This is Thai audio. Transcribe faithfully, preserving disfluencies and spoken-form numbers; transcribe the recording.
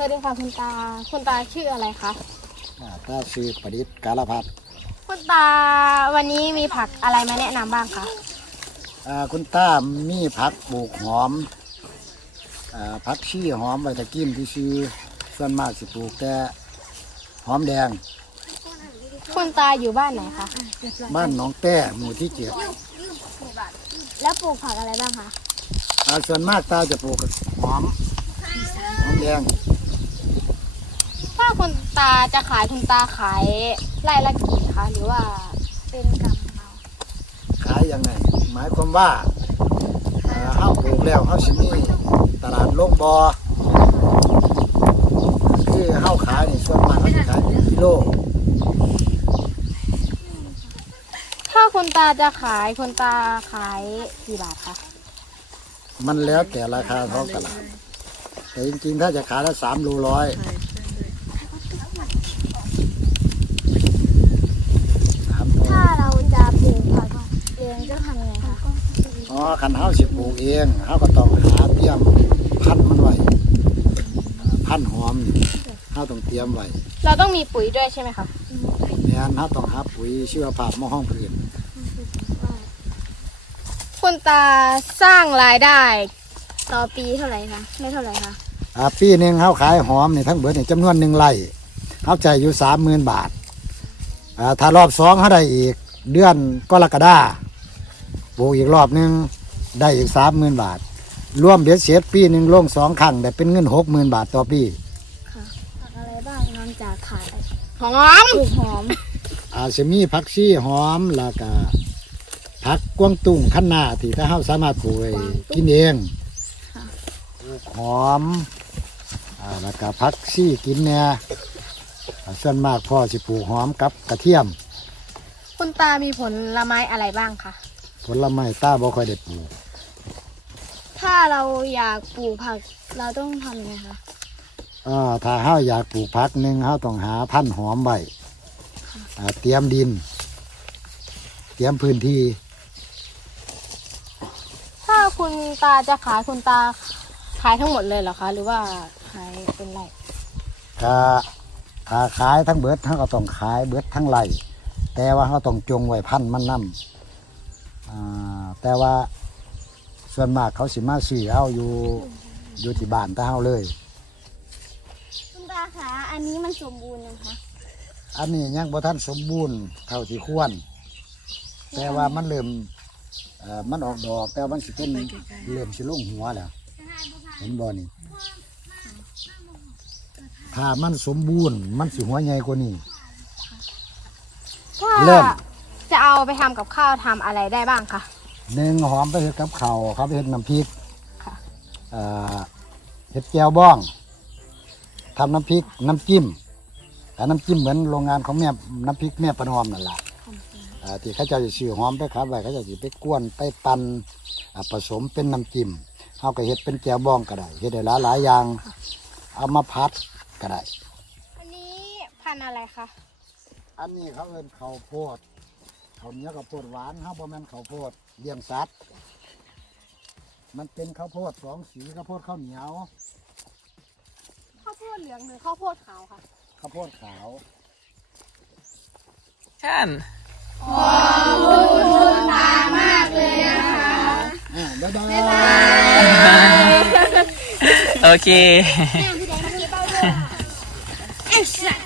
วัสดีค่ะคุณตาคุณตาชื่ออะไรคะอ่าตาชื่อประดิษฐ์กาลพัฒน์คุณตาวันนี้มีผักอะไรมาแนะนำบ้างคะอ่าคุณตามีผักปลูกหอมอ่าผักชีหอมใบตะกิ้มที่ซื้อส่วนมากสิปลูกแต่หอมแดงคุณตาอยู่บ้านไหนคะบ้านหนองแต้หมู่ที่เจ็ดแล้วปลูกผักอะไรบ้างคะอ่าส่วนมากตาจะปลูกหอมหอมแดงถ้าคุณตาจะขายคุณตาขายไร่ละกี่คะหรือว่าเป็นกำเอาขายยังไงหมายความว่าอ่าเฮาปลูกแล้วเฮาสิมีตลาดโล่งบอคือเฮาขายนี่ส่วนมากเฮาจะขายเป็นกิโลถ้าคุณตาจะขายคุณตาขายกี่บาทคะมันแล้วแต่ราคาท้องตลาดแต่จริงๆถ้าจะขายละสามโลร้อยถ้าเราจะปลูกผักเองจะทำยังไงคะอ๋อคันเฮาสิปลูกเองเฮาก็ต้องหาเตรียมพันธุ์มันไว้พันธุ์หอมเฮาต้องเตรียมไว้เราต้องมีปุ๋ยด้วยใช่ไหมคะแม่นเฮาต้องหาปุ๋ยชีวภาพมะฮ่องพื้นคุณตาสร้างรายได้ต่อปีเท่าไหร่คะไม่เท่าไหร่คะอ่าปีหนึงเฮาขายหอมนี่ทั้งเบิดนี่จำนวนหนึ่งไร่เฮาจ่ายอยู่ สามหมื่น บาทอ่าถ้ารอบสองเฮาได้อีกเดือนกรกฎาคมปลูกอีกรอบหนึงได้อีก สามหมื่น บาทรวมเบ็ดเสร็จปีหนึงลงสองครั้งได้เป็นเงิน หกหมื่น บาทต่อปีค่ะผักอะไรบ้างนอกจากขายหอมปลูกหอมอาจจะมีผักชีหอมแล้วก็ผักกวางตุ้งขั้นหน้าที่ถ้าเฮาสามารถปลูกกินเองปลูกหอมอ่าแล้วก็ผักชีกินเนี่ยส่วนมากพ่อสิปลูกหอมกับกระเทียมคุณตามีผลไม้อะไรบ้างคะผลไม้ตาบ่ค่อยได้ปลูกถ้าเราอยากปลูกผักเราต้องทำยังไงคะอ่าถ้าเฮาอยากปลูกผักหนึ่งเฮาต้องหาพันธุ์หอมไว้อ่าเตรียมดินเตรียมพื้นที่ถ้าคุณตาจะขายคุณตาขายทั้งหมดเลยเหรอคะหรือว่าขายเป็นไรถ้าถ้าขายทั้งเบิดเฮาก็ต้องขายเบิดทั้งไรแต่ว่าเขาต้องจงไว้พันมันน้ำอ่าแต่ว่าส่วนมากเขาสิมาซื้อเอาอยู่อยู่ที่บ้านแต่เฮาเลยคุณตาคะอันนี้มันสมบูรณ์นะคะอันนี้ยังบ่ทันสมบูรณ์เท่าที่ควรแต่ว่ามันเริ่มเอ่อมันออกดอกแต่มันสิเป็นเริ่มสิลงหัวแล้วเห็นบ่นี่ถ้ามันสมบูรณ์มันสิหัวใหญ่กว่านี้เริ่มจะเอาไปทำกับข้าวทำอะไรได้บ้างคะหนึ่งหอมไปเห็ดกับข้าวเขาไปเห็ดน้ำพริกเห็ดแก้วบ้องทำน้ำพริกน้ำจิ้มแต่น้ำจิ้มเหมือนโรงงานของแม่น้ำพริกแม่ประนอมนั่นแหละที่เขาจะซื้อหอมไปครับไว้เขาจะไปกวนไปปั่นผสมเป็นน้ำจิ้มเขาก็เห็ดเป็นแก้วบ้องก็ได้เห็ดได้หลายหลายอย่างเอามาพัดก็ได้อันนี้พันอะไรคะอันนี้เขาเอิ้นข้าวโพดข้าวเหนียวข้าวโพดหวานเขาบ่แม่นข้าวโพดเลี้ยงสัตว์มันเป็นข้าวโพดสองสีข้าวโพดข้าวเหนียวข้าวโพดเหลืองหรือข้าวโพดขาวค่ะข้าวโพดขาวท่านขอบคุณคุณตามากเลยนะคะบ๊ายบายโอเคแม่พี่แดงมาที่เป้าด้วย